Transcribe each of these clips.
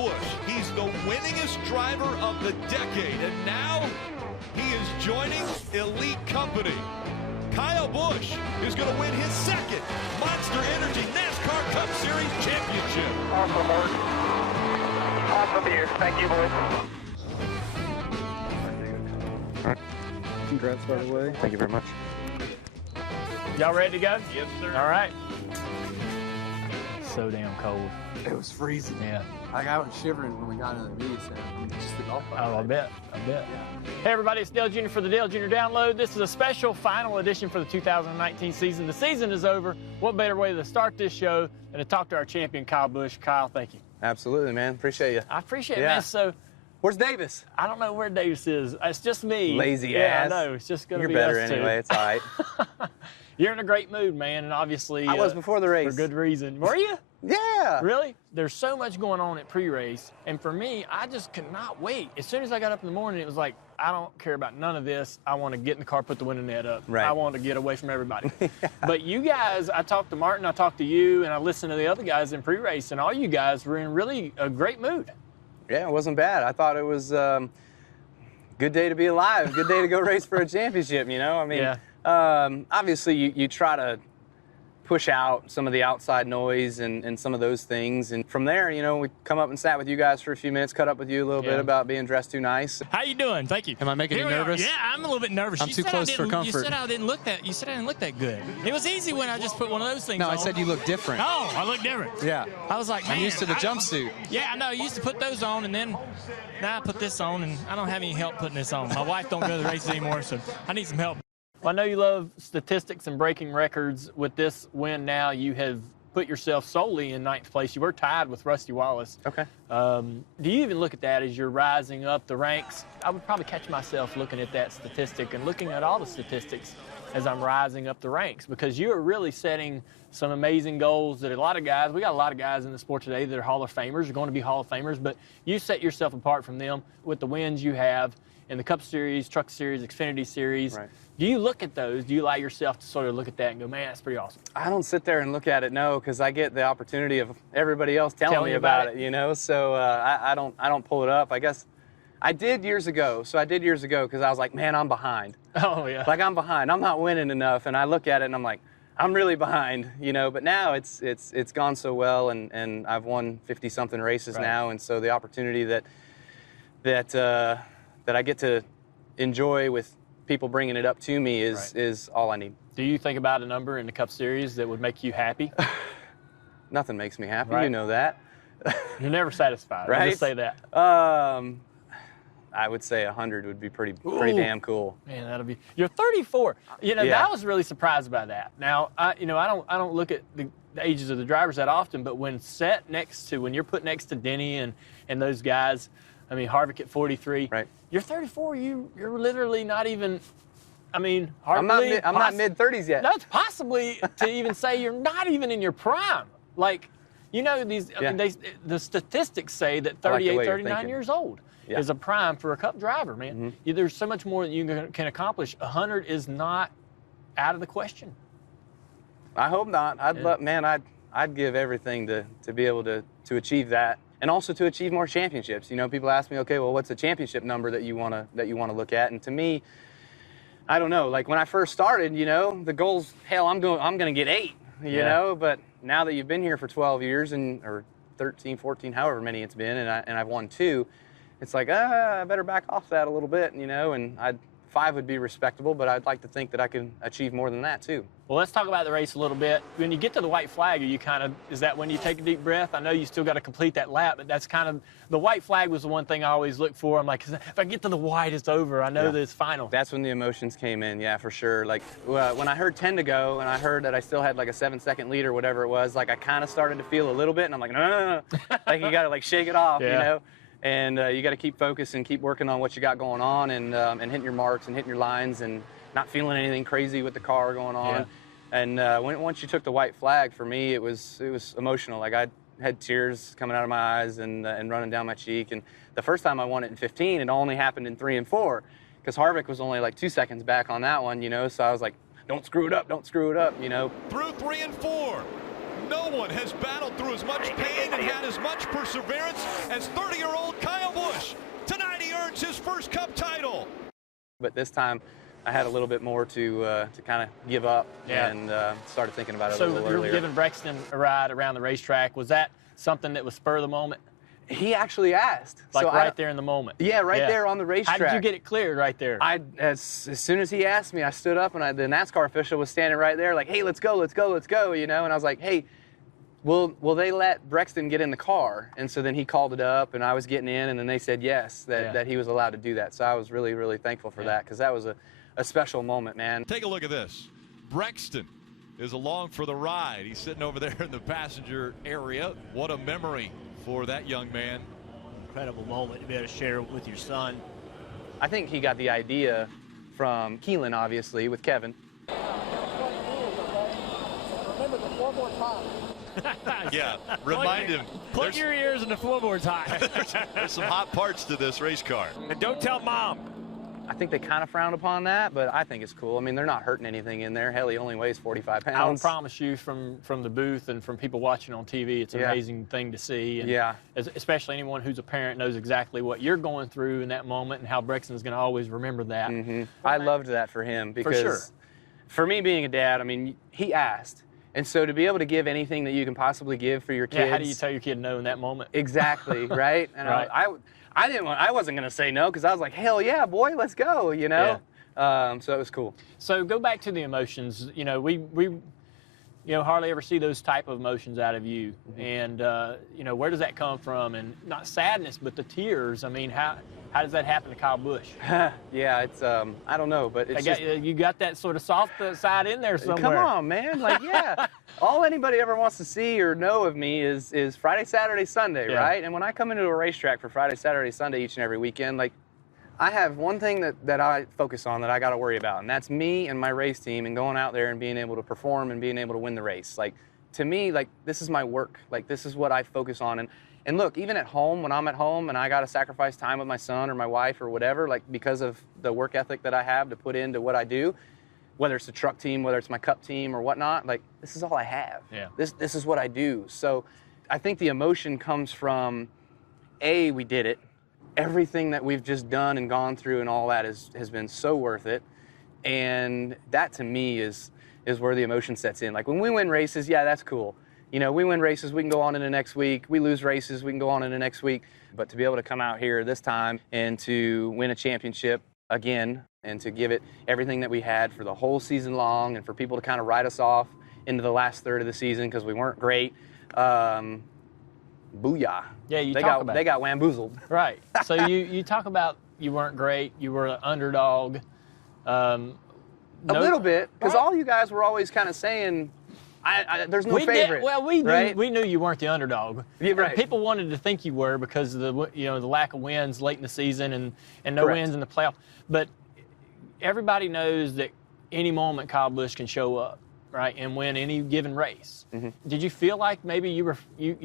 Busch. He's the winningest driver of the decade, and now he is joining elite company. Kyle Busch is going to win his second Monster Energy NASCAR Cup Series championship. Awesome work. Awesome here. Thank you, boys. Congrats, by the way. Thank you very much. Y'all ready to go? Yes, sir. All right. So damn cold. It was freezing. Yeah. Like, I was shivering when we got into the meet, so just the golf ball. Oh, I bet. Yeah. Hey, everybody, it's Dale Jr. for the Dale Jr. Download. This is a special final edition for the 2019 season. The season is over. What better way to start this show than to talk to our champion, Kyle Busch. Kyle, thank you. Absolutely, man. Appreciate you. I appreciate it, Yeah. man. So, Where's Davis? I don't know where Davis is. It's just me. Lazy yeah, ass. I know. It's just going to You're be better us anyway. two. It's all right. You're in a great mood, man, and obviously I was before the race. for good reason. Were you? Yeah. Really? There's so much going on at pre-race, and for me, I just could not wait. As soon as I got up in the morning, it was like, I don't care about none of this. I want to get in the car, put the window net up. Right. I want to get away from everybody. But you guys, I talked to Martin, I talked to you, and I listened to the other guys in pre-race, and all you guys were in really a great mood. Yeah, it wasn't bad. I thought it was good day to be alive. Good day to go race for a championship, you know? I mean, Yeah. Obviously you try to push out some of the outside noise and some of those things. And from there, you know, we come up and sat with you guys for a few minutes, cut up with you a little bit about being dressed too nice. How you doing? Thank you. Am I making you nervous? Yeah, I'm a little bit nervous. I'm You too said close for comfort. You said I didn't look that. You said I didn't look that good. It was easy when I just put one of those things No, on. I said you look different. Oh, I look different. Yeah. I was like, man, I'm used to the jumpsuit. Yeah, I know. I used to put those on, and then now I put this on, and I don't have any help putting this on. My wife don't go to the races anymore, so I need some help. Well, I know you love statistics and breaking records. With this win now, you have put yourself solely in 9th place. You were tied with Rusty Wallace. Okay. Do you even look at that as you're rising up the ranks? I would probably catch myself looking at that statistic and looking at all the statistics as I'm rising up the ranks, because you are really setting some amazing goals that a lot of guys, we got a lot of guys in the sport today that are Hall of Famers, are going to be Hall of Famers, but you set yourself apart from them with the wins you have in the Cup Series, Truck Series, Xfinity Series. Right. Do you look at those? Do you allow yourself to sort of look at that and go, man, that's pretty awesome? I don't sit there and look at it, no, because I get the opportunity of everybody else telling me about it, you know. So I don't pull it up. I guess I did years ago. So I did years ago because I was like, man, I'm behind. Oh yeah. Like, I'm behind. I'm not winning enough. And I look at it and I'm like, I'm really behind, you know. But now it's gone so well, and I've won 50-something races now, and so the opportunity that I get to enjoy with people bringing it up to me is all I need. Do you think about a number in the Cup Series that would make you happy? Nothing makes me happy. Right. You know that. You're never satisfied. Right? I'll just say that. I would say 100 would be pretty Ooh. damn cool. Man, that'll be. You're 34. You know, Yeah. I was really surprised by that. Now, I don't look at the ages of the drivers that often, but when you're put next to Denny and those guys, I mean, Harvick at 43. Right. You're 34. You're literally not even. I mean, I'm not mid-30s yet. No, it's possibly to even say you're not even in your prime. Like, you know, these. I mean, the statistics say that I like the 38, way you're 39 thinking. years old is a prime for a Cup driver, man. There's so much more that you can accomplish. 100 is not out of the question. I hope not. I'd give everything to be able to achieve that, and also to achieve more championships. You know, people ask me, okay, well, what's the championship number that you want to look at? And to me, I don't know. Like, when I first started, you know, the goals, hell, I'm going to get 8, you know. But now that you've been here for 12 years or 13, 14, however many it's been, and I've won 2, it's like, I better back off that a little bit, you know. And 5 would be respectable, but I'd like to think that I can achieve more than that too. Well, let's talk about the race a little bit. When you get to the white flag, is that when you take a deep breath? I know you still got to complete that lap, but that's kind of, the white flag was the one thing I always look for. I'm like, if I get to the white, it's over. I know that it's final. That's when the emotions came in, yeah, for sure. Like, when I heard 10 to go, and I heard that I still had like a 7-second lead or whatever it was, like, I kind of started to feel a little bit, and I'm like, no. Like, you got to like shake it off, you know? And you got to keep focused and keep working on what you got going on, and hitting your marks and hitting your lines and not feeling anything crazy with the car going on. And once you took the white flag, for me, it was emotional. Like, I had tears coming out of my eyes and running down my cheek. And the first time I won it in 15, it only happened in 3 and 4, because Harvick was only like 2 seconds back on that one, you know. So I was like, don't screw it up, you know. Through 3 and 4. no one has battled through as much pain and had as much perseverance as 30-year-old Kyle Busch. Tonight he earns his first Cup title. But this time, I had a little bit more to kind of give up Yeah. and started thinking about it a So little you're earlier. giving Brexton a ride around the racetrack. Was that something that was spur of the moment? He actually asked. Like So right there in the moment? Yeah, right there on the racetrack. How did you get it cleared right there? As soon as he asked me, I stood up, and the NASCAR official was standing right there like, hey, let's go, let's go, let's go, you know? And I was like, hey, will they let Brexton get in the car? And so then he called it up, and I was getting in, and then they said yes, that he was allowed to do that. So I was really, really thankful for that, because that was a special moment, man. Take a look at this. Brexton is along for the ride. He's sitting over there in the passenger area. What a memory for that young man. Incredible moment to be able to share with your son. I think he got the idea from Keelan, obviously, with Kevin. Remember the floorboard pop. Yeah, remind him. Plug your ears in the floorboards high. There's some hot parts to this race car. And don't tell Mom. I think they kind of frown upon that, but I think it's cool. I mean, they're not hurting anything in there. Hell, he only weighs 45 pounds. I will promise you from the booth and from people watching on TV, it's an amazing thing to see. And especially anyone who's a parent knows exactly what you're going through in that moment and how Brexton's going to always remember that. Mm-hmm. I loved that for him because for me being a dad, I mean, he asked. And so to be able to give anything that you can possibly give for your kids. Yeah, how do you tell your kid no in that moment? Exactly, right? And I wasn't going to say no because I was like, hell yeah, boy, let's go, you know? Yeah. So it was cool. So go back to the emotions. You know, we hardly ever see those type of emotions out of you. Mm-hmm. And, you know, where does that come from? And not sadness, but the tears. I mean, how does that happen to Kyle Busch? Yeah, it's, I don't know, but it's you got that sort of soft side in there somewhere. Come on, man. Like, yeah. All anybody ever wants to see or know of me is Friday, Saturday, Sunday, right? And when I come into a racetrack for Friday, Saturday, Sunday each and every weekend, like, I have one thing that I focus on that I got to worry about, and that's me and my race team and going out there and being able to perform and being able to win the race. Like, to me, like, this is my work. Like, this is what I focus on. And look, even at home, when I'm at home and I got to sacrifice time with my son or my wife or whatever, like, because of the work ethic that I have to put into what I do, whether it's the truck team, whether it's my cup team or whatnot, like, this is all I have. Yeah. This is what I do. So I think the emotion comes from, A, we did it. Everything that we've just done and gone through and all that has been so worth it. And that, to me, is where the emotion sets in. Like, when we win races, yeah, that's cool. You know, we win races, we can go on into next week. We lose races, we can go on into next week. But to be able to come out here this time and to win a championship again and to give it everything that we had for the whole season long and for people to kind of write us off into the last third of the season because we weren't great, booyah. Yeah, they got wamboozled. Right. So you talk about you weren't great, you were an underdog. A little bit, because all you guys were always kind of saying, there's no favorite. We knew you weren't the underdog. Yeah, right. People wanted to think you were because of the lack of wins late in the season and no wins in the playoff. But everybody knows that any moment Kyle Busch can show up, right, and win any given race. Mm-hmm. Did you feel like maybe you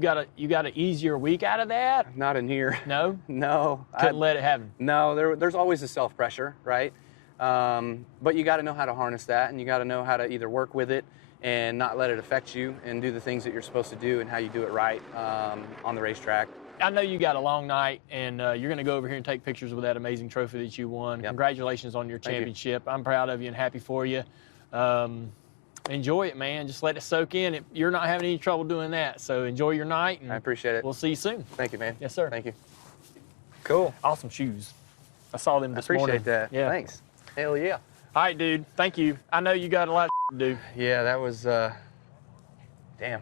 got an easier week out of that? Not in here. No. No. Couldn't let it happen. No. There's always a self pressure, right? But you got to know how to harness that, and you got to know how to either work with it and not let it affect you and do the things that you're supposed to do and how you do it right on the racetrack. I know you got a long night, and you're going to go over here and take pictures with that amazing trophy that you won. Yep. Congratulations on your championship. I'm proud of you and happy for you. Enjoy it, man. Just let it soak in. You're not having any trouble doing that, so enjoy your night. And I appreciate it. We'll see you soon. Thank you, man. Yes, sir. Thank you. Cool. Awesome shoes. I saw them this morning. I appreciate that. Yeah. Thanks. Hell yeah. All right, dude. Thank you. I know you got a lot to do. Yeah, that was, damn.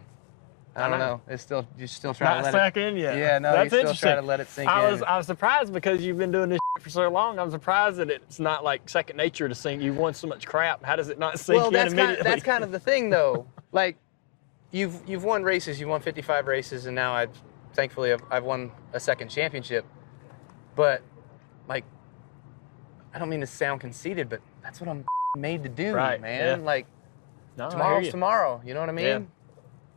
I don't know. It's still, you're still trying to let it. Not sunk in yet. Yeah, no, That's you're still trying to let it sink in. I was surprised because you've been doing this for so long. I'm surprised that it's not like second nature to sink. You've won so much crap. How does it not sink in immediately? That's kind of the thing, though. Like, you've won races. You won 55 races, and now thankfully I've won a second championship. But, like, I don't mean to sound conceited, but that's what I'm made to do, man. Yeah. Like, no, tomorrow's tomorrow. You know what I mean? Yeah.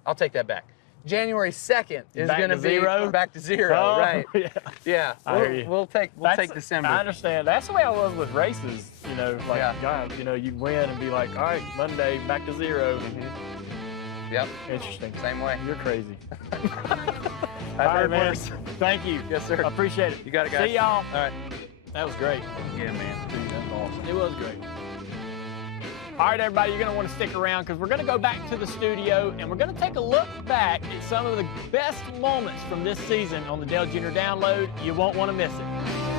I'll take that back. January 2nd is going to be back to zero, right? Yeah. Yeah. We'll take December. I understand. That's the way I was with races. You know, like, God, you win and be like, all right, Monday, back to zero. Mm-hmm. Yep. Interesting. Same way. You're crazy. I've All right, heard man. worse. Thank you. Yes, sir. I appreciate it. You got it, guys. See y'all. All right. That was great. Yeah, man. Dude, that's awesome. It was great. All right, everybody, you're going to want to stick around because we're going to go back to the studio and we're going to take a look back at some of the best moments from this season on the Dale Jr. Download. You won't want to miss it.